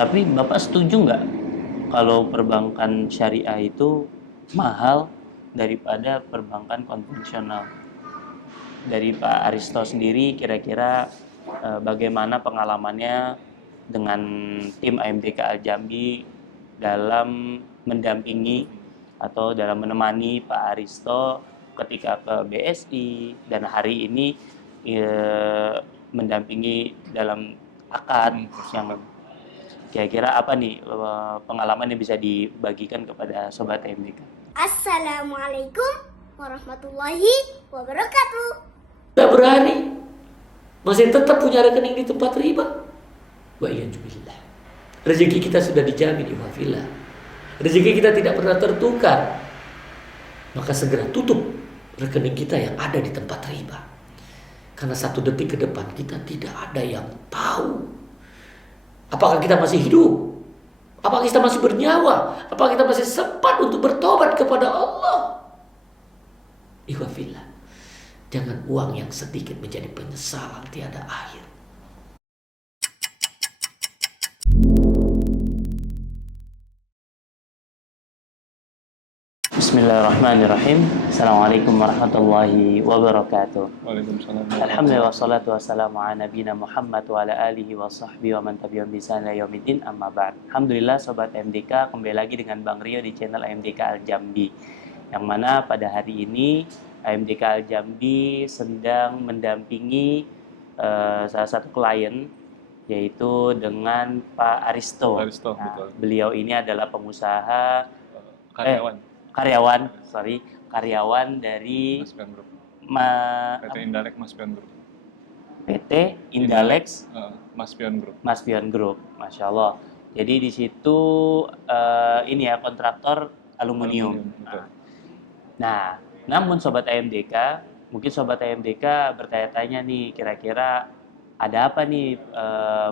Tapi Bapak setuju nggak kalau perbankan syariah itu mahal daripada perbankan konvensional? Dari Pak Aristo sendiri kira-kira bagaimana pengalamannya dengan tim AMDK Al-Jambi dalam mendampingi atau dalam menemani Pak Aristo ketika ke BSI dan hari ini mendampingi dalam akad yang kira-kira apa nih pengalaman yang bisa dibagikan kepada Sobat AMDK? Assalamualaikum warahmatullahi wabarakatuh. Tidak berani, masih tetap punya rekening di tempat riba. Wa iyyazubillah. Rezeki kita sudah dijamin, ikhwafillah. Rezeki kita tidak pernah tertukar. Maka segera tutup rekening kita yang ada di tempat riba. Karena 1 detik ke depan kita tidak ada yang tahu apakah kita masih hidup, apakah kita masih bernyawa, apakah kita masih sempat untuk bertobat kepada Allah. Ikhwafillah, jangan uang yang sedikit menjadi penyesalan tiada akhir. Bismillahirrahmanirrahim. Assalamualaikum warahmatullahi wabarakatuh. Waalaikumsalam. Alhamdulillah wassalatu wassalamu ala nabiyina Muhammad wa ala alihi wa sahbihi wa man tabi'ahum bi ihsan ila yaumiddin, amma ba'd. Alhamdulillah Sobat AMDK, kembali lagi dengan Bang Rio di channel AMDK Al-Jambi. Yang mana pada hari ini AMDK Al-Jambi sedang mendampingi salah satu klien, yaitu dengan Pak Aristo. Aristo, betul. Beliau ini adalah pengusaha Karyawan karyawan dari Mas Pion Group. PT PT Indalex Mas Pion Group. Indalex Mas Pion Group. Mas Pion Group, Masya Allah. Jadi di situ ini ya kontraktor aluminium. Betul. Nah, namun Sobat AMDK, mungkin Sobat AMDK bertanya-tanya nih, kira-kira ada apa nih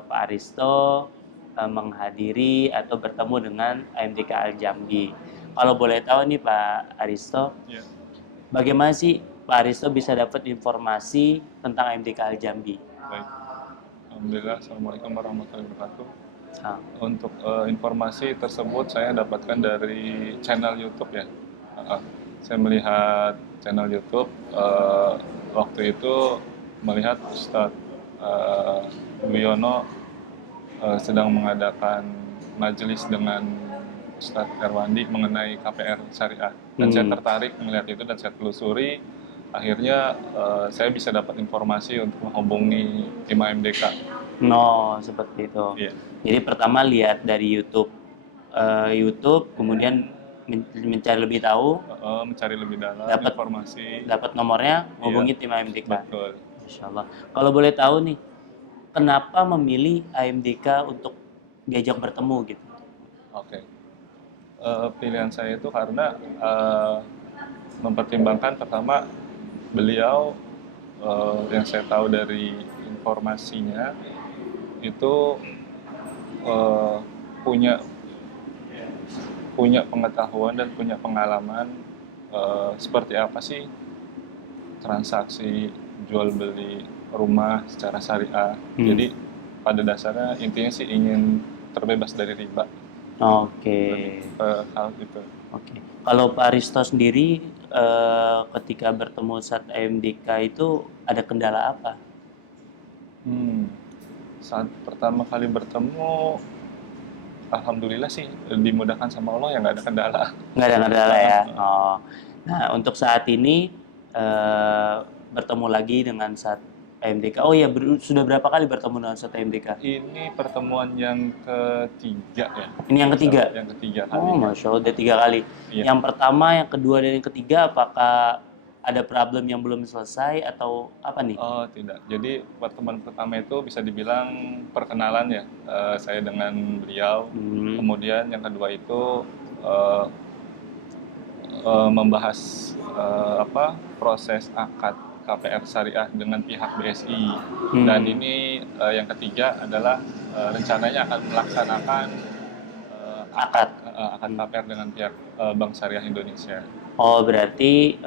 Pak Aristo menghadiri atau bertemu dengan AMDK Al-Jambi. Kalau boleh tahu nih Pak Aristo, Ya. bagaimana sih Pak Aristo bisa dapat informasi tentang AMDK Al-Jambi? Baik. Alhamdulillah. Assalamualaikum warahmatullahi wabarakatuh. Untuk informasi tersebut saya dapatkan dari channel YouTube ya. Saya melihat channel YouTube waktu itu melihat Ustadz Wiono sedang mengadakan majelis dengan Ustadz Erwandi mengenai KPR syariah, dan saya tertarik melihat itu dan saya telusuri. Akhirnya saya bisa dapat informasi untuk menghubungi tim AMDK. No, seperti itu. Iya. Jadi pertama lihat dari YouTube, kemudian mencari lebih tahu, Mencari lebih dalam Dapat- informasi. dapat nomornya, hubungi Iya. tim AMDK. Betul. Masya Allah. Kalau boleh tahu nih, kenapa memilih AMDK untuk diajak bertemu gitu? Oke. Pilihan saya itu karena mempertimbangkan pertama beliau yang saya tahu dari informasinya itu punya pengetahuan dan punya pengalaman seperti apa sih transaksi jual beli rumah secara syariah. Jadi pada dasarnya intinya sih ingin terbebas dari riba. Oke. Hal itu. Oke. Kalau Pak Aristo sendiri ketika bertemu saat AMDK itu ada kendala apa? Saat pertama kali bertemu, alhamdulillah sih dimudahkan sama Allah, ya nggak ada kendala. Nggak ada kendala ya. Oh. Nah, untuk saat ini bertemu lagi dengan saat AMDK. Oh ya, sudah berapa kali bertemu dengan saat AMDK? Ini pertemuan yang ketiga ya. Ini yang ketiga? Yang ketiga kali. Oh, Masya Allah, udah 3 kali. Iya. Yang pertama, yang kedua, dan yang ketiga, apakah ada problem yang belum selesai atau apa nih? Oh tidak. Jadi pertemuan pertama itu bisa dibilang perkenalan ya, saya dengan beliau. Kemudian yang kedua itu membahas proses akad KPR syariah dengan pihak BSI. Dan ini yang ketiga adalah rencananya akan melaksanakan akad KPR dengan pihak Bank Syariah Indonesia. Oh, berarti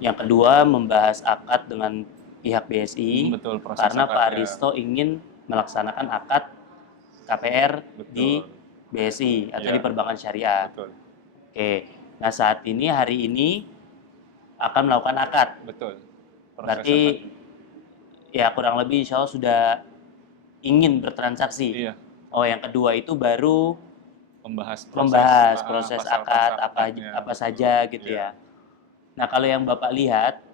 yang kedua membahas akad dengan pihak BSI. Betul, proses karena Pak akadnya. Aristo ingin melaksanakan akad KPR di Betul. BSI atau Iya. di perbankan syariah. Betul. Oke. Nah, saat ini hari ini akan melakukan akad. Betul. Proses Berarti ya kurang lebih insya Allah sudah ingin bertransaksi. Iya. Oh, yang kedua itu baru Membahas proses pasal-pasal akad akadnya. apa saja gitu Iya. ya. Nah, kalau yang Bapak lihat,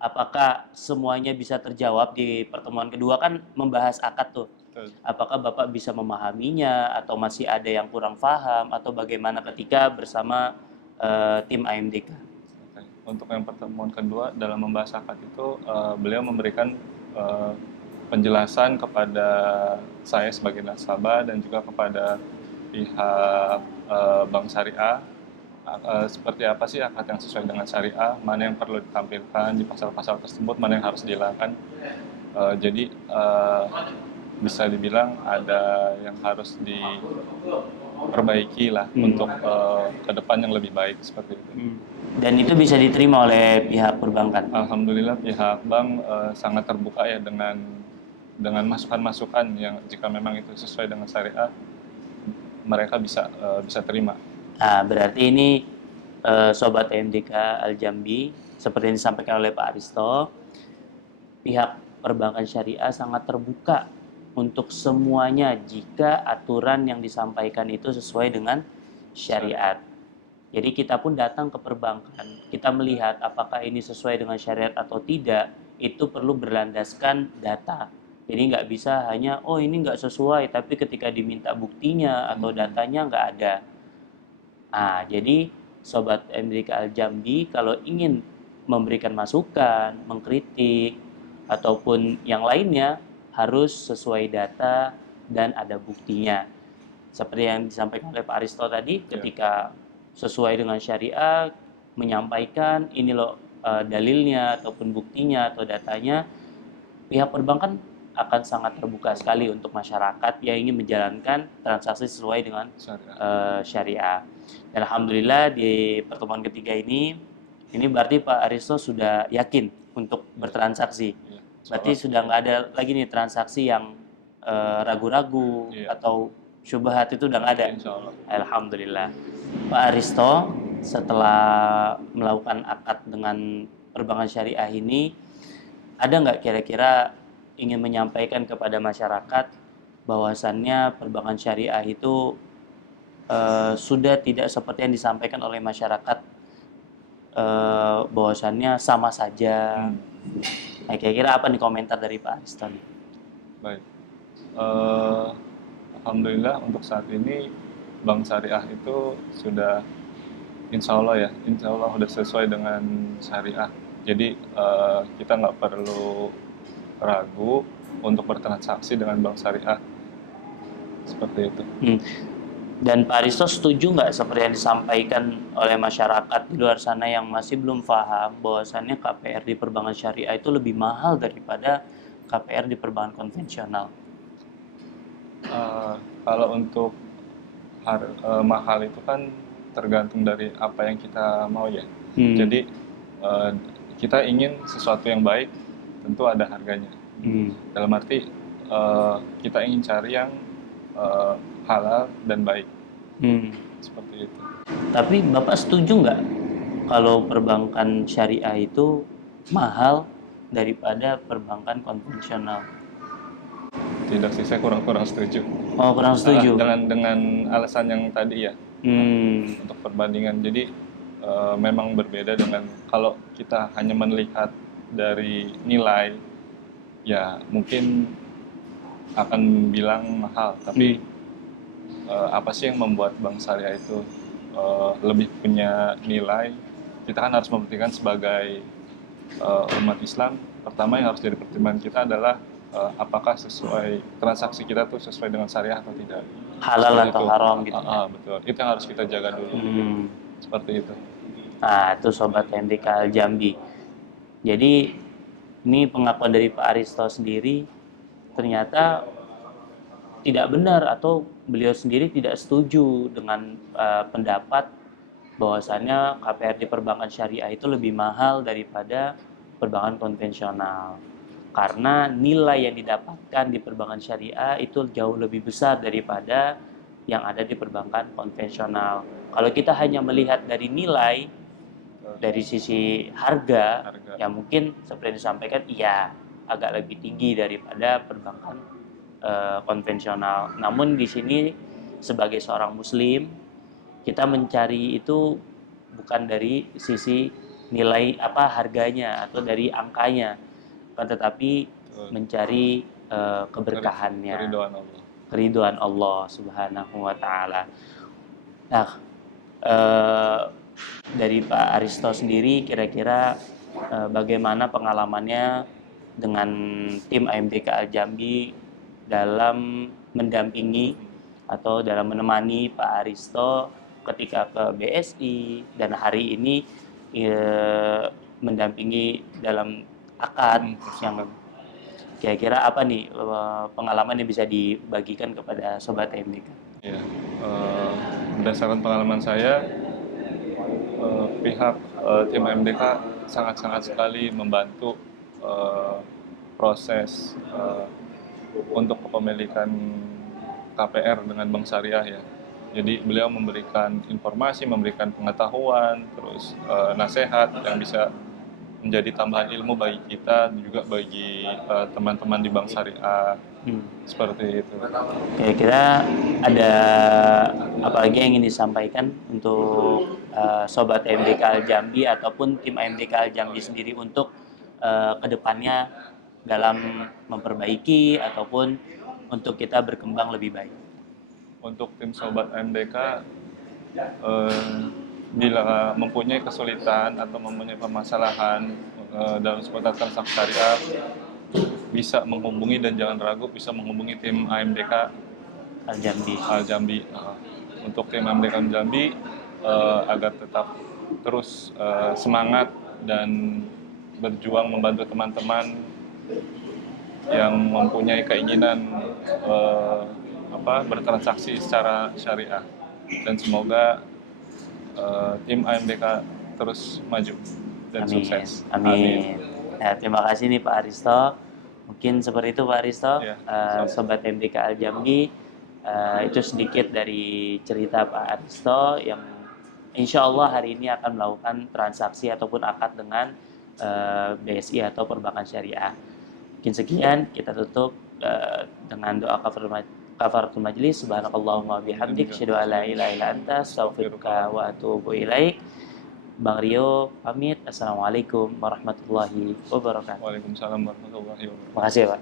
apakah semuanya bisa terjawab di pertemuan kedua kan membahas akad tuh? Betul. Apakah Bapak bisa memahaminya atau masih ada yang kurang paham atau bagaimana ketika bersama tim AMDK? Oke. Untuk yang pertemuan kedua dalam membahas akad itu beliau memberikan penjelasan kepada saya sebagai nasabah dan juga kepada pihak Bank Syariah seperti apa sih akad yang sesuai dengan syariah, mana yang perlu ditampilkan di pasal-pasal tersebut, mana yang harus dihilangkan. Jadi bisa dibilang ada yang harus diperbaiki lah untuk ke depan yang lebih baik seperti itu. Dan itu bisa diterima oleh pihak perbankan. Alhamdulillah pihak bank sangat terbuka ya dengan masukan-masukan yang jika memang itu sesuai dengan syariah mereka bisa terima. Nah, berarti ini Sobat MDK Al-Jambi, seperti yang disampaikan oleh Pak Aristo, pihak perbankan syariah sangat terbuka untuk semuanya jika aturan yang disampaikan itu sesuai dengan syariat. Jadi kita pun datang ke perbankan, kita melihat apakah ini sesuai dengan syariat atau tidak, itu perlu berlandaskan data. Jadi nggak bisa hanya, oh ini nggak sesuai, tapi ketika diminta buktinya atau datanya nggak ada. Nah, jadi Sobat MDK Al-Jambi kalau ingin memberikan masukan, mengkritik, ataupun yang lainnya harus sesuai data dan ada buktinya. Seperti yang disampaikan oleh Pak Aristo tadi, ketika sesuai dengan syariah, menyampaikan ini loh dalilnya ataupun buktinya atau datanya, pihak perbankan akan sangat terbuka sekali untuk masyarakat yang ingin menjalankan transaksi sesuai dengan syariah. Dan Alhamdulillah di pertemuan ketiga ini berarti Pak Aristo sudah yakin untuk bertransaksi. Berarti sudah nggak ada lagi nih transaksi yang ragu-ragu atau syubhat, itu udah nggak ada. Alhamdulillah. Pak Aristo setelah melakukan akad dengan perbankan syariah ini, ada nggak kira-kira ingin menyampaikan kepada masyarakat bahwasannya perbankan syariah itu sudah tidak seperti yang disampaikan oleh masyarakat, bahwasannya sama saja. Nah, kira-kira apa nih komentar dari Pak Aristo? Baik, alhamdulillah untuk saat ini Bank Syariah itu sudah insya Allah sudah sesuai dengan syariah. Jadi kita nggak perlu ragu untuk bertransaksi dengan Bank Syariah seperti itu. Dan Pak Aristo setuju nggak seperti yang disampaikan oleh masyarakat di luar sana yang masih belum paham bahwasannya KPR di perbankan syariah itu lebih mahal daripada KPR di perbankan konvensional? Kalau untuk mahal itu kan tergantung dari apa yang kita mau ya. Jadi kita ingin sesuatu yang baik, tentu ada harganya. Dalam arti kita ingin cari yang halal dan baik. Seperti itu. Tapi Bapak setuju nggak kalau perbankan syariah itu mahal daripada perbankan konvensional? Tidak sih, saya kurang setuju. Oh, kurang setuju. Dengan alasan yang tadi ya. Untuk perbandingan. Jadi memang berbeda dengan kalau kita hanya melihat dari nilai, ya mungkin akan bilang mahal, tapi apa sih yang membuat Bank Syariah itu lebih punya nilai? Kita kan harus memperhatikan sebagai umat Islam. Pertama yang harus jadi pertimbangan kita adalah apakah sesuai transaksi kita tuh sesuai dengan syariah atau tidak. Halal atau haram gitu. Betul. Itu yang harus kita jaga dulu. Seperti itu. Nah, itu Sobat MDK Al-Jambi. Jadi ini pengakuan dari Pak Aristo sendiri ternyata tidak benar atau beliau sendiri tidak setuju dengan pendapat bahwasannya KPR di perbankan syariah itu lebih mahal daripada perbankan konvensional. karena nilai yang didapatkan di perbankan syariah itu jauh lebih besar daripada yang ada di perbankan konvensional. Kalau kita hanya melihat dari nilai, dari sisi harga, ya mungkin seperti yang disampaikan, iya agak lebih tinggi daripada perbankan konvensional. Namun di sini sebagai seorang muslim, kita mencari itu bukan dari sisi nilai harganya atau dari angkanya, tetapi mencari keberkahannya, keridhaan Allah Subhanahu wa taala. Nah, dari Pak Aristo sendiri kira-kira bagaimana pengalamannya dengan tim AMDK Al-Jambi dalam mendampingi atau dalam menemani Pak Aristo ketika ke BSI dan hari ini mendampingi dalam akad yang kira-kira apa nih pengalaman yang bisa dibagikan kepada Sobat AMDK? Ya, berdasarkan pengalaman saya, pihak tim AMDK sangat-sangat sekali membantu proses untuk kepemilikan KPR dengan Bank Syariah ya. Jadi beliau memberikan informasi, memberikan pengetahuan, terus nasihat yang bisa menjadi tambahan ilmu bagi kita, juga bagi teman-teman di Bank Syariah. Seperti itu. Kira-kira ada apa lagi yang ingin disampaikan untuk Sobat AMDK Al-Jambi ataupun tim AMDK Al-Jambi sendiri untuk kedepannya dalam memperbaiki ataupun untuk kita berkembang lebih baik? Untuk tim Sobat AMDK, bila mempunyai kesulitan atau mempunyai permasalahan dalam seputar transaksi syariah, bisa menghubungi dan jangan ragu bisa menghubungi tim AMDK Al-Jambi. Untuk tim AMDK Al-Jambi agar tetap terus semangat dan berjuang membantu teman-teman yang mempunyai keinginan bertransaksi secara syariah, dan semoga tim AMDK terus maju dan sukses. Amin. Ya, terima kasih nih Pak Aristo. Mungkin seperti itu Pak Aristo. Ya, Sobat AMDK Al-Jambi, itu sedikit dari cerita Pak Aristo yang insya Allah hari ini akan melakukan transaksi ataupun akad dengan BSI atau perbankan syariah. Mungkin sekian, kita tutup dengan doa kafaratul majlis. Subhanakallahumma bihamdik, asyhadu an la ilaha illa anta, astaghfiruka wa atubu ilaik. Bang Rio pamit. Assalamualaikum warahmatullahi wabarakatuh. Waalaikumsalam warahmatullahi wabarakatuh. Makasih ya Pak.